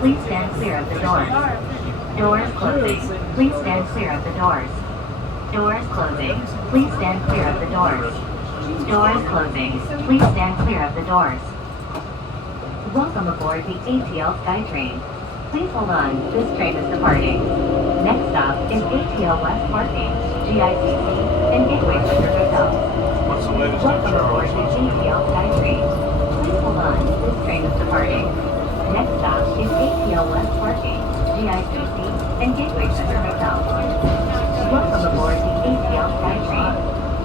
Please stand clear of the doors. Doors closing. Please stand clear of the doors. Doors closing. Please stand clear of the doors. Doors closing. Please stand clear of the doors. Welcome aboard the ATL SkyTrain. Please hold on, this train is departing. Next stop is ATL West Parking, GICC, and Gateway Center Hotel. What's the latest on Welcome aboard the ATL SkyTrain. Please hold on, this train is departing. Next stop is ATL West Parking, GICC, and Gateway Center Hotel. Welcome aboard the ATL SkyTrain.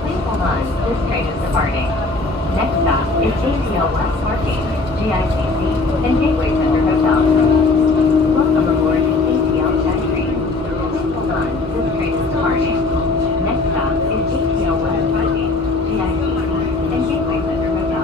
Please hold on, this train is departing. Next stop is ATL West Parking, GICC, and Gateway Center Hotel. Welcome aboard the ATL SkyTrain. Please hold on, this train is departing. Next stop is ATL West Parking, GICC, and Gateway Center Hotel.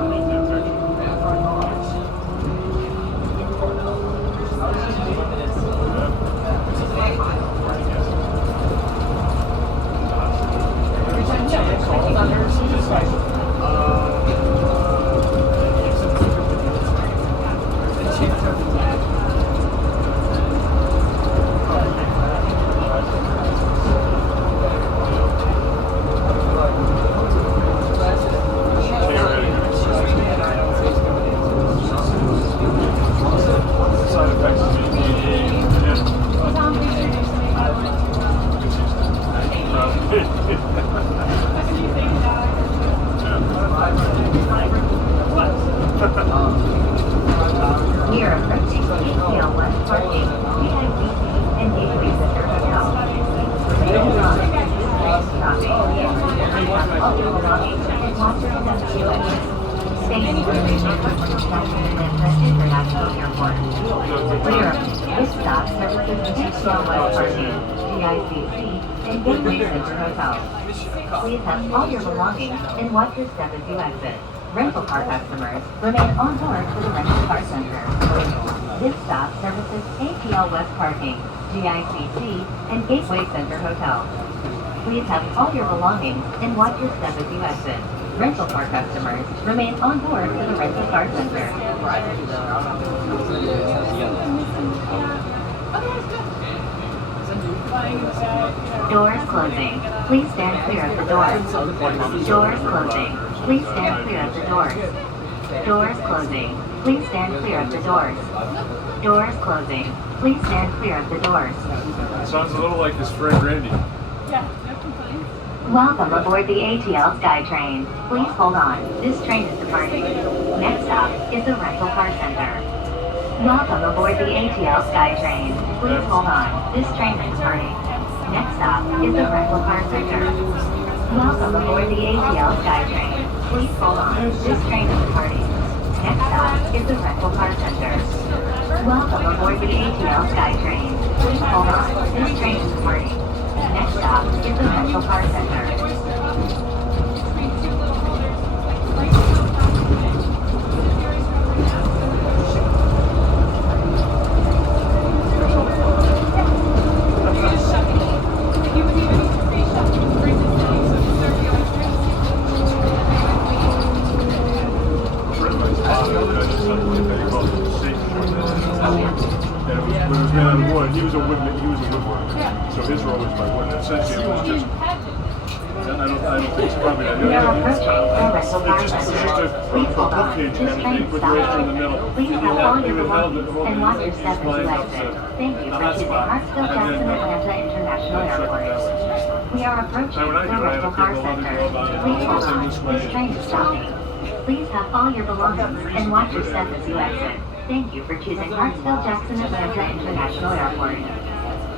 We are approaching ATL West Parking, GICC, and Gateway Center Hotel. Please hold on, this train is stopping. Please have all your belongings and watch your step as you exit. Thank you for reaching Hartsfield International Airport. This stop services ATL West Parking, GICC, and Gateway Center Hotel. Please have all your belongings and watch your step as you exit. Rental car customers remain on board for the rental car center. This stop services ATL West Parking, GICC, and Gateway Center Hotel. Please have all your belongings and watch your step as you exit. Rental car customers remain on board for the rental car center. Doors closing. Please stand clear of the doors. Doors closing. Please stand clear of the doors. Doors closing. Please stand clear of the doors. Doors closing. Please stand clear of the doors. Sounds a little like his friend Randy. Welcome aboard the ATL SkyTrain. Please hold on, this train is departing. Next stop is the rental car center. Welcome aboard the ATL SkyTrain. Please hold on, this train is departing. Next stop is the rental car center. Welcome aboard the ATL SkyTrain. Please hold on, this train is departing. Next stop is the rental car center. Welcome aboard the ATL SkyTrain. Please hold on, this train is departing. Next stop is the rental car center. He was a woodworker. So his role was by wood. Essentially, it was just. And I don't think it's probably that. We are approaching the rental car It's just center. a Please hold on. bookcage This and train everything is with the register in the stopping. middle. Please have all your belongings and watch your step as you exit. Thank you for choosing Hartsfield Jackson Atlanta International Airport. We are approaching the rental car center. Please hold on. This train is stopping. Please have all your belongings and watch your step as you exit. Thank you for choosing Hartsfield Jackson Atlanta International Airport.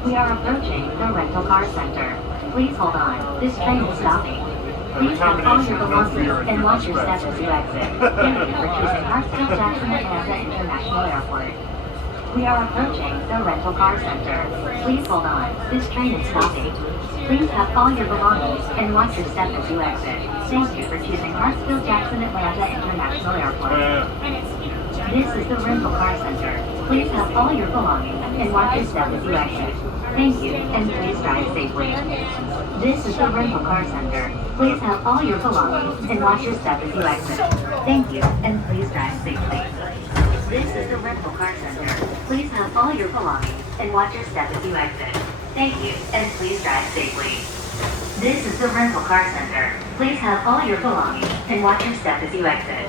We are approaching the rental car center. Please hold on. This train is stopping. Please have all your belongings and watch your step as you exit. Thank you for choosing Hartsfield Jackson Atlanta International Airport. We are approaching the rental car center. Please hold on. This train is stopping. Please have all your belongings and watch your step as you exit. Thank you for choosing Hartsfield Jackson Atlanta International Airport. This is the rental car center. Please have all your belongings and watch your step as you exit. Thank you, and please drive safely. This is the rental car center. Please have all your belongings and watch your step as you exit. Thank you, and please drive safely. This is the rental car center. Please have all your belongings and watch your step as you exit. Thank you, and please drive safely. This is the rental car center. Please have all your belongings and watch your step as you exit.